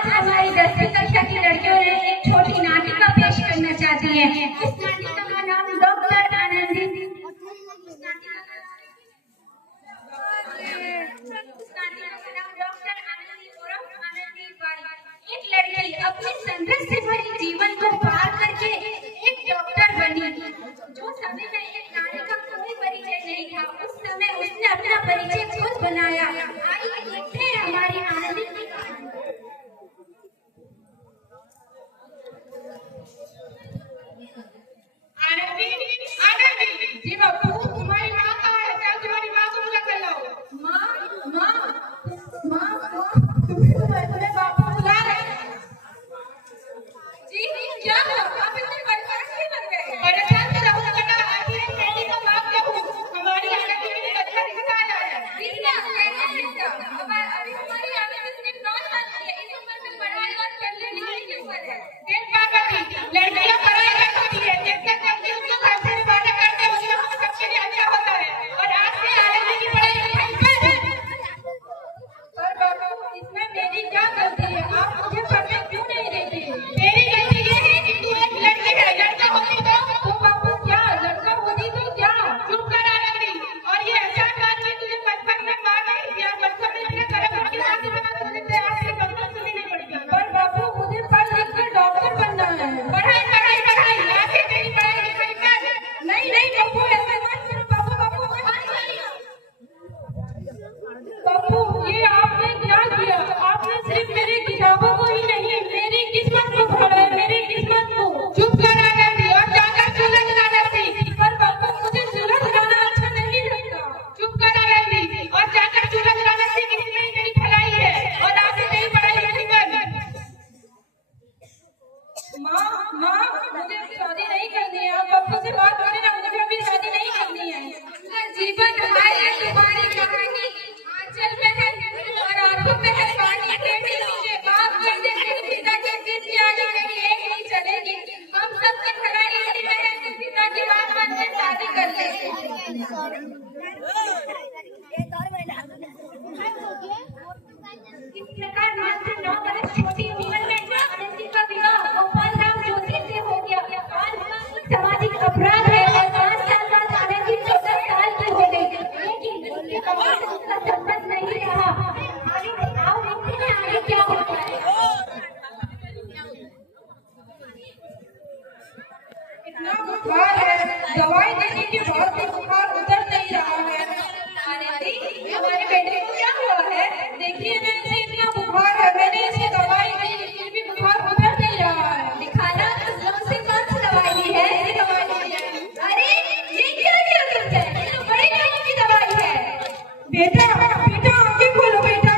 आज हमारी 10वीं कक्षा की लड़कियों ने एक छोटी नाटिका पेश करना चाहती हैं। इस नाटिका का नाम डॉक्टर आनंदी। एक लड़की अपने संघर्ष से भरी जीवन को पार करके एक डॉक्टर बनी। जो समय में एक नारी का कोई परिचय नहीं था, उस समय उसने अपना परिचय खुद बनाया। आइए देखते हैं हमारी आनंदी की कहानी। आनंदी जी बाबू, तुम्हारी माँ कहाँ है? क्या तुम्हारी माँ को बुला कर लाओ। तुम्हें बापू बुला रहे हैं। जी क्या हुआ? आप इतने परेशान क्यों लग रहे हैं? परेशान तो रहूं बेटा, आखिर एक बेटी का बाप रहूं। हमारी आनंदी ने अच्छा सिखाया है। अभी हमारी आनंदी सिर्फ 9 साल की है। इस उम्र में पढ़ाई और चलने लिखने की उम्र है। देख पापी, लड़कियां पढ़ाई कर सकती है, जिससे जल्दी उसको घर से बाहर करते हैं, उससे हम सबके लिए अच्छा होता है। और आज से आनंदी की पढ़ाई लिखाई कर। पर बाबू, इसमें मेरी क्या गलती है? आप मुझे पढ़ने क्यों नहीं देते? मेरी गलती ये है कि तू एक लड़की है, लड़का होती तो बाबू क्या लड़का होती तो क्या? चुप कर आनंदी। और ये ऐसा बात है, तुझे बचपन में मार नहीं दिया, बचपन में अपने कर्म की बात बना, तुझे प्यार से बचपन सुनी नहीं पड़ती। पर बाबू, मुझे पढ़ लिख कर डॉक्टर बनना है। पढ़ाई पढ़ाई पढ़ाई, आगे तेरी पढ़ाई लिखाई कर। नहीं बाबू, ऐसा मत करो बाबू। बाबू, ये आपने क्या किया? आपने सिर्फ मेरी किताबों को ही नहीं, मेरी किस्मत को फाड़ा है, मेरी किस्मत को। चुप कर आनंदी और जाकर चूल्हा जलाना सीख। पर बाबू, मुझे चूल्हा जलाना अच्छा नहीं लगता। चुप कर आनंदी और जाकर चूल्हा जलाना सीख, इसमें ही तेरी भलाई है। और आगे तेरी पढ़ाई लिखाई कर। माँ, मुझे शादी नहीं करनी है। आप पापा से बात करें ना, मुझे अभी शादी नहीं करनी है। जीवन है तुम्हारी कहानी, आंचल में है और आंखों में है पानी। बेटी मुझे माफ कर दे, तेरे पिता की जिद आगे मेरी एक नहीं चलेगी। हम सबकी भलाई इसी में है कि पिता की बात मानकर शादी कर ले। इस प्रकार 9 वर्ष छोटी उम्र में आनंदी का विवाह गोपाल राम ज्योति से हो गया। आज सामाजिक अपराध है और 5 साल बाद आनंदी 14 साल की हो गई, लेकिन उसके कमाल से उसका संबंध नहीं रहा। आगे आओ देखते हैं आगे क्या होता है। इतना बुखार है, दवाई देने के बाद भी बुखार उतर नहीं रहा है। आनंदी, हमारे बेटे को क्या हुआ है? देखिए ना, इसे इतना बुखार है, मैंने इसे दवाई दी, फिर भी बुखार उतर नहीं रहा है। दिखाना, से कौन सी दवाई दी है? ये दवाई दी है। अरे ये क्या किया तुमने? ये तो बड़े लोगों की दवाई है। बेटा आंखें खोलो, बेटा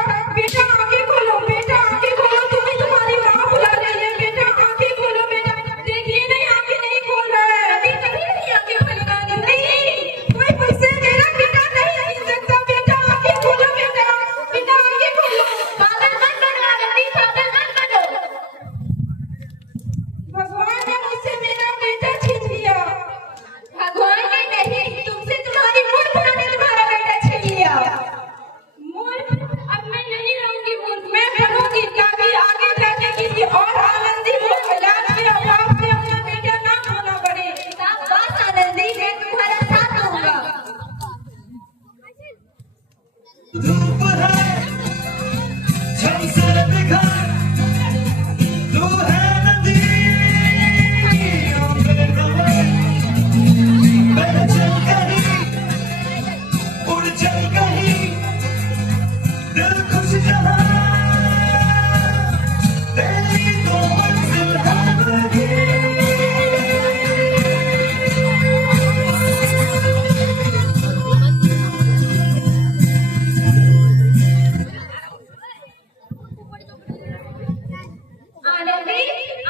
आंखें खोलो, तुम्हें तुम्हारी माँ बुला रही है। बेटा आंखें खोलो, बेटा। देखिए नहीं, आंखें नहीं खोल रहा है। अभी कभी नहीं आंखें खोलेगा। नहीं, कोई मुझसे मेरा बेटा नहीं जीत सकता। बेटा आंखें खोलो, बेटा आंखें खोलो। पागल मत बनो आनंदी, पागल मत बनो। भगवान ने मुझसे मेरा बेटा छीन लिया। भगवान ने नहीं, तुमसे तुम्हारी मूर्ख ने तुम्हारा बेटा छीन लिया। मूर्ख? अब मैं नहीं रहूंगी मूर्ख, मैं बनूंगी, ताकि आगे जाके किसी और आनंदी को इलाज के अभाव से अपना बेटा ना खोना पड़े। शाबाश आनंदी, मैं तुम्हारा साथ दूंगा। धूप है छम से बिखर, तू है नदी मैं चल कहीं उड़ चल कहीं, दिल खुश जहाँ तेरी तो मंजिल है वही।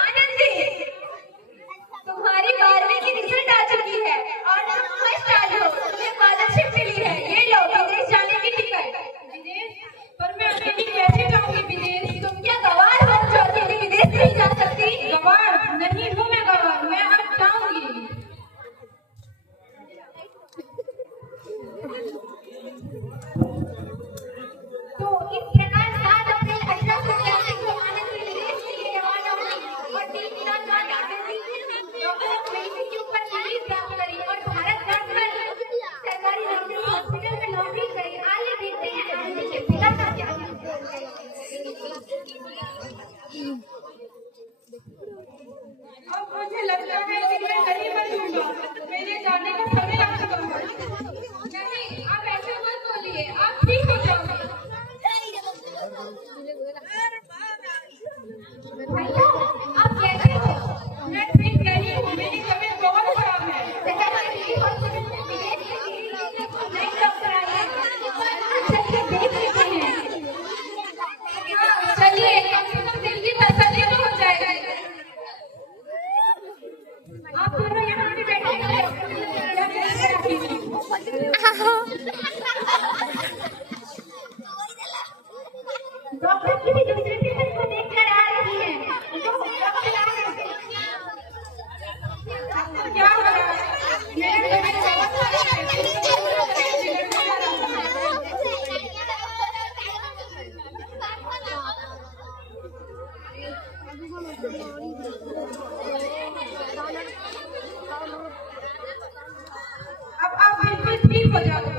आनंदी, तुम्हारी 12वीं की रिजल्ट आ चुकी है और तुम फर्स्ट आई हो। तुम्हें स्कॉलरशिप मिली है। ये लो विदेश जाने की टिकट। विदेश? पर मैं अकेली कैसे जाऊंगी विदेश? तुम क्या गवार हो जो अकेली विदेश नहीं जा सकती? गवार नहीं हूँ मैं, गवार मैं अब जाऊंगी। तो इस प्रकार 7 अप्रैल 1883 को आनंदी अब मुझे लगता है कि मैं नहीं बचूंगा, मेरे जाने का समय आ चुका है। नहीं, आप ऐसे मत बोलिए, आप ठीक हो जाओगे। भैया, आप कैसे हो? मैं ठीक नहीं हूँ, मेरी तबीयत बहुत खराब है। शहर में किसी हॉस्पिटल में विदेश के लिए नहीं डॉक्टर आए हैं। चलिए देख लेते हैं। हाँ, चलिए, कम से कम दिल की तसल्ली तो हो जाएगी। आप दोनों यहाँ पे बैठे हैं, या मैं इधर आती हूँ। डॉक्टर किसी दूसरे पेशेंट को देखकर आ रही है। डॉक्टर आ रहे हैं। आपको क्या हो रहा है? मेरे तबीयत बहुत खराब है। अब आप बिल्कुल ठीक हो जाओ।